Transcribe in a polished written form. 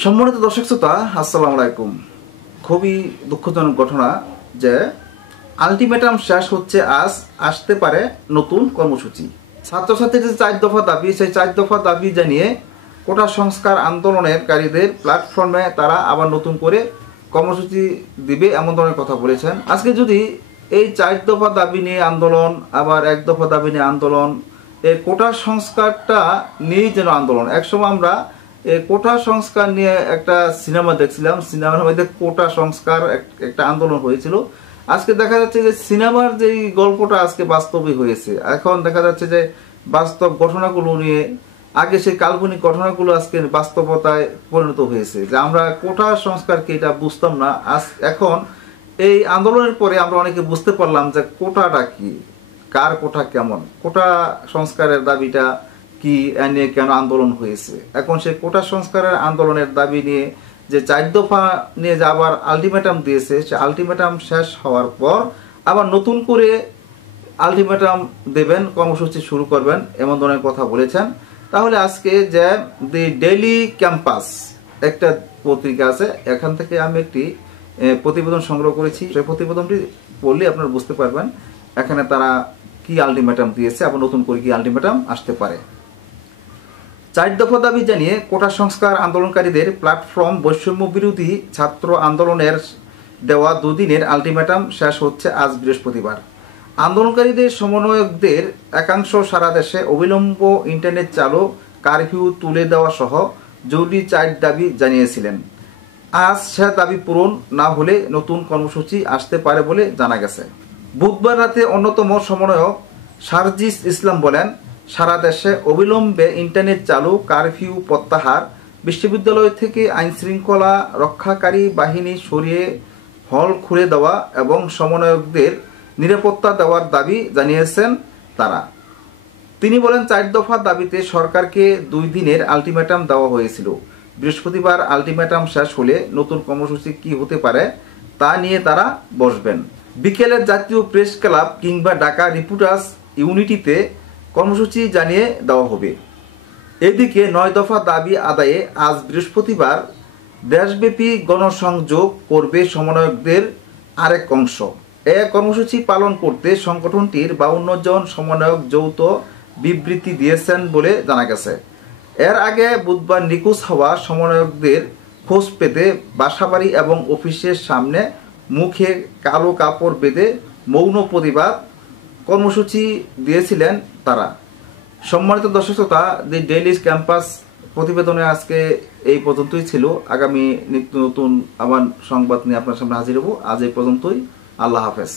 সম্মানিত দর্শক শ্রোতা, আসসালামু আলাইকুম। খুবই দুঃখজনক ঘটনা যে আলটিমেটাম শেষ হচ্ছে, আজ আসতে পারে নতুন কর্মসূচি। ছাত্রছাত্রীদের 4 দফা দাবি, সেই 4 দফা দাবি জানিয়ে কোটা সংস্কার আন্দোলনকারীদের প্ল্যাটফর্মে তারা আবার নতুন করে কর্মসূচি দিবে এমন ধরনের কথা বলেছেন। আজকে যদি এই 4 দফা দাবি নিয়ে আন্দোলন, আবার 1 দফা দাবি নিয়ে আন্দোলন, এই কোটা সংস্কারটা নিয়েই যেন আন্দোলন। একসময় আমরা কোটা সংস্কার নিয়ে একটা সিনেমা দেখছিলাম, সিনেমার মধ্যে কোটা সংস্কার একটা আন্দোলন হয়েছিল। আজকে দেখা যাচ্ছে যে সিনেমার যে গল্পটা আজকে বাস্তবে হয়েছে। এখন দেখা যাচ্ছে যে বাস্তব ঘটনাগুলো নিয়ে, আগে সেই কাল্পনিক ঘটনাগুলো আজকে বাস্তবতায় পরিণত হয়েছে। যে আমরা কোটা সংস্কারকে এটা বুঝতাম না, এখন এই আন্দোলনের পরে আমরা অনেকে বুঝতে পারলাম যে কোটাটা কি, কার কোটা কেমন, কোটা সংস্কারের দাবিটা কি, নিয়ে কেন আন্দোলন হয়েছে। এখন সেই কোটা সংস্কারের আন্দোলনের দাবি নিয়ে যে 4 দফা নিয়ে যে আবার আলটিমেটাম দিয়েছে, সে আলটিমেটাম শেষ হওয়ার পর আবার নতুন করে আলটিমেটাম দেবেন, কর্মসূচি শুরু করবেন, এমন ধরনের কথা বলেছেন। তাহলে আজকে যে দি ডেইলি ক্যাম্পাস একটা পত্রিকা আছে, এখান থেকে আমি একটি প্রতিবেদন সংগ্রহ করেছি। সেই প্রতিবেদনটি পড়লে আপনারা বুঝতে পারবেন এখানে তারা কি আলটিমেটাম দিয়েছে, আবার নতুন করে কি আলটিমেটাম আসতে পারে। 4 দফা দাবি জানিয়ে কোটা সংস্কার আন্দোলনকারীদের প্ল্যাটফর্ম বৈষম্য বিরোধী ছাত্র আন্দোলনের দেওয়া 2 দিনের আলটিমেটাম শেষ হচ্ছে আজ বৃহস্পতিবার। আন্দোলনকারীদের সমন্বয়কদের একাংশ সারা দেশে অবিলম্ব ইন্টারনেট চালু, কারফিউ তুলে দেওয়া সহ জরুরি 4 দাবি জানিয়েছিলেন। আজ সে দাবি পূরণ না হলে নতুন কর্মসূচি আসতে পারে বলে জানা গেছে। বুধবার রাতে অন্যতম সমন্বয়ক সারজিস ইসলাম বলেন, সারা দেশে অবিলম্বে ইন্টারনেট চালু, কারফিউ প্রত্যাহার, বিশ্ববিদ্যালয় থেকে আইনশৃঙ্খলা রক্ষাকারী বাহিনী সরিয়ে হল খুলে দেওয়া এবং সমন্বয়কদের নিরাপত্তা দেওয়ার দাবি জানিয়েছেন তারা। তিনি বলেন, 4 দফা দাবিতে সরকারকে 2 দিনের আলটিমেটাম দেওয়া হয়েছিল। বৃহস্পতিবার আলটিমেটাম শেষ হলে নতুন কর্মসূচি কি হতে পারে তা নিয়ে তারা বসবেন। বিকেলে জাতীয় প্রেস ক্লাব কিংবা ঢাকা রিপোর্টার্স ইউনিটিতে কর্মসূচি জানিয়ে দেওয়া হবে। এদিকে 9 দফা দাবি আদায়ে আজ বৃহস্পতিবার দেশব্যাপী গণসংযোগ করবে সমন্বয়কদের আরেক অংশ। এ কর্মসূচি পালন করতে সংগঠনটির 52 জন সমন্বয়ক যৌথ বিবৃতি দিয়েছেন বলে জানা গেছে। এর আগে বুধবার নিখোঁজ হওয়া সমন্বয়কদের খোঁজ পেতে বাসাবাড়ি এবং অফিসের সামনে মুখে কালো কাপড় বেঁধে মৌন প্রতিবাদ কর্মসূচি দিয়েছিলেন তারা। সম্মানিত দর্শক শ্রোতা, দি ডেইলি ক্যাম্পাস প্রতিবেদনে আজকে এই পর্যন্তই ছিল। আগামী নিত্য নতুন আবার সংবাদ নিয়ে আপনার সামনে হাজির হব। আজ এই পর্যন্তই। আল্লাহ হাফেজ।